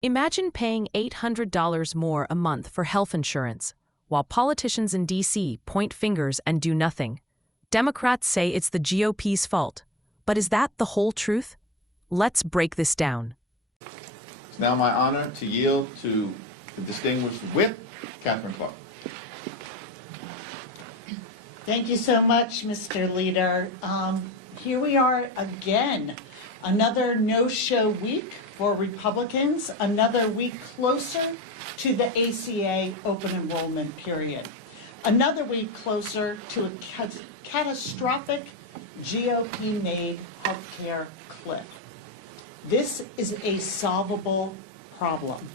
Imagine paying $800 more a month for health insurance, while politicians in D.C. point fingers and do nothing. Democrats say it's the GOP's fault. But is that the whole truth? Let's break this down. It's now my honor to yield to the distinguished whip, Katherine Clark. Thank you so much, Mr. Leader. Here we are again, another no-show week for Republicans, another week closer to the ACA open enrollment period, another week closer to a catastrophic GOP-made healthcare cliff. This is a solvable problem,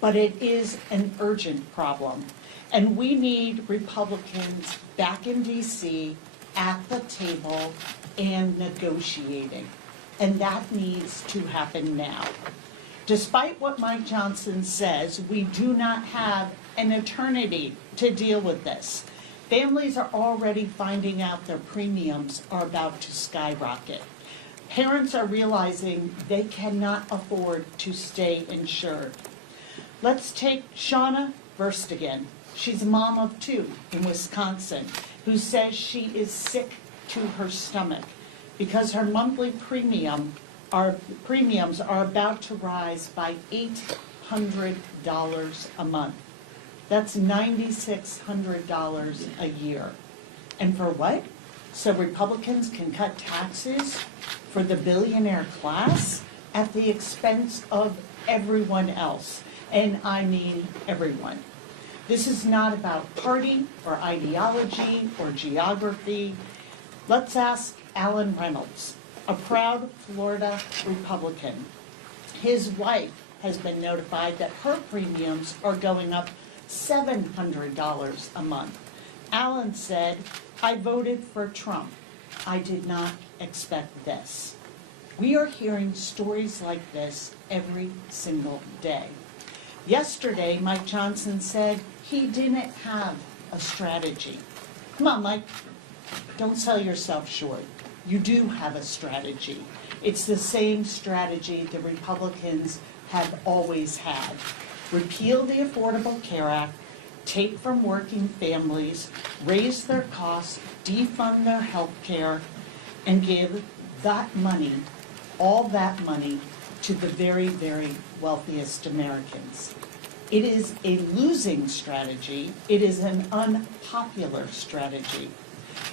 but it is an urgent problem, and we need Republicans back in D.C. at the table and negotiating, and that needs to happen now. Despite what Mike Johnson says, we do not have an eternity to deal with this. Families are already finding out their premiums are about to skyrocket. Parents are realizing they cannot afford to stay insured. Let's take Shauna Verstegen. She's a mom of two in Wisconsin who says she is sick to her stomach because her monthly premiums are about to rise by $800 a month. That's $9,600 a year. And for what? So Republicans can cut taxes for the billionaire class at the expense of everyone else. And I mean everyone. This is not about party or ideology or geography. Let's ask Alan Reynolds, a proud Florida Republican. His wife has been notified that her premiums are going up $700 a month. Alan said, "I voted for Trump. I did not expect this." We are hearing stories like this every single day. Yesterday, Mike Johnson said he didn't have a strategy. Come on, Mike, don't sell yourself short. You do have a strategy. It's the same strategy the Republicans have always had. Repeal the Affordable Care Act, take from working families, raise their costs, defund their health care, and give that money, all that money, to the very, very wealthiest Americans. It is a losing strategy. It is an unpopular strategy.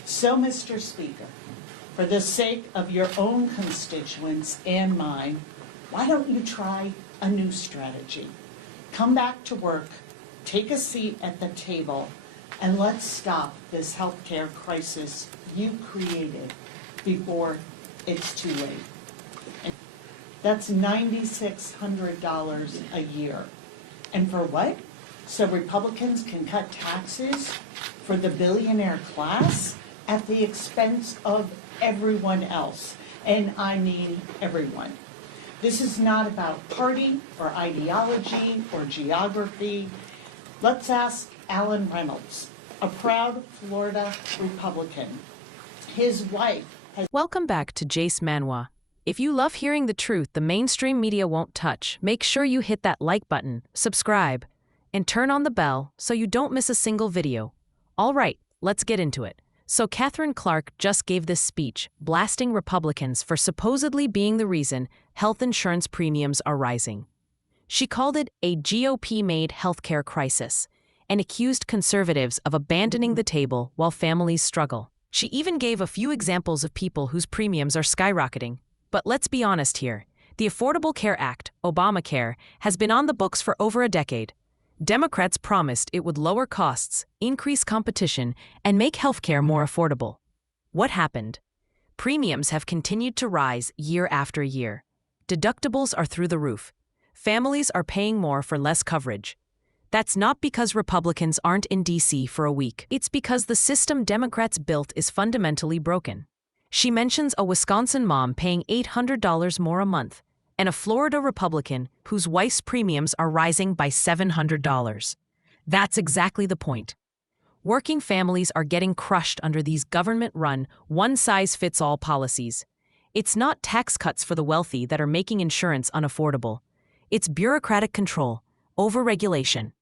So, Mr. Speaker, for the sake of your own constituents and mine, why don't you try a new strategy? Come back to work, take a seat at the table, and let's stop this healthcare crisis you created before it's too late. And that's $9,600 a year. And for what? So Republicans can cut taxes for the billionaire class at the expense of everyone else. And I mean everyone. This is not about party or ideology or geography. Let's ask Alan Reynolds, a proud Florida Republican. His wife has... Welcome back to Jace Manhwa. If you love hearing the truth the mainstream media won't touch, make sure you hit that like button, subscribe, and turn on the bell so you don't miss a single video. All right, let's get into it. So Katherine Clark just gave this speech, blasting Republicans for supposedly being the reason health insurance premiums are rising. She called it a GOP-made healthcare crisis and accused conservatives of abandoning the table while families struggle. She even gave a few examples of people whose premiums are skyrocketing. But let's be honest here. The Affordable Care Act, Obamacare, has been on the books for over a decade. Democrats promised it would lower costs, increase competition, and make healthcare more affordable. What happened? Premiums have continued to rise year after year. Deductibles are through the roof. Families are paying more for less coverage. That's not because Republicans aren't in D.C. for a week. It's because the system Democrats built is fundamentally broken. She mentions a Wisconsin mom paying $800 more a month, and a Florida Republican whose wife's premiums are rising by $700. That's exactly the point. Working families are getting crushed under these government-run, one-size-fits-all policies. It's not tax cuts for the wealthy that are making insurance unaffordable. It's bureaucratic control, overregulation,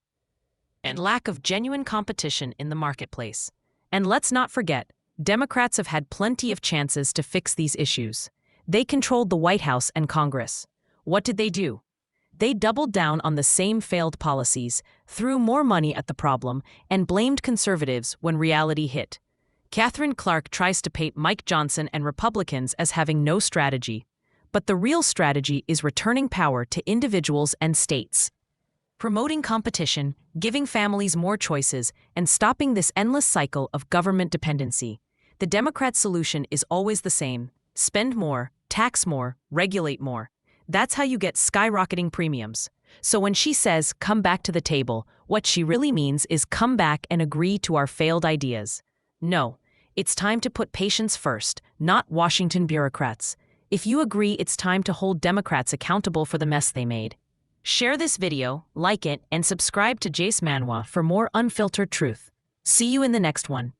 and lack of genuine competition in the marketplace. And let's not forget, Democrats have had plenty of chances to fix these issues. They controlled the White House and Congress. What did they do? They doubled down on the same failed policies, threw more money at the problem, and blamed conservatives when reality hit. Katherine Clark tries to paint Mike Johnson and Republicans as having no strategy. But the real strategy is returning power to individuals and states. Promoting competition, giving families more choices, and stopping this endless cycle of government dependency. The Democrat solution is always the same: spend more, tax more, regulate more. That's how you get skyrocketing premiums. So when she says, come back to the table, what she really means is come back and agree to our failed ideas. No, it's time to put patients first, not Washington bureaucrats. If you agree, it's time to hold Democrats accountable for the mess they made. Share this video, like it, and subscribe to Jace Manhwa for more unfiltered truth. See you in the next one.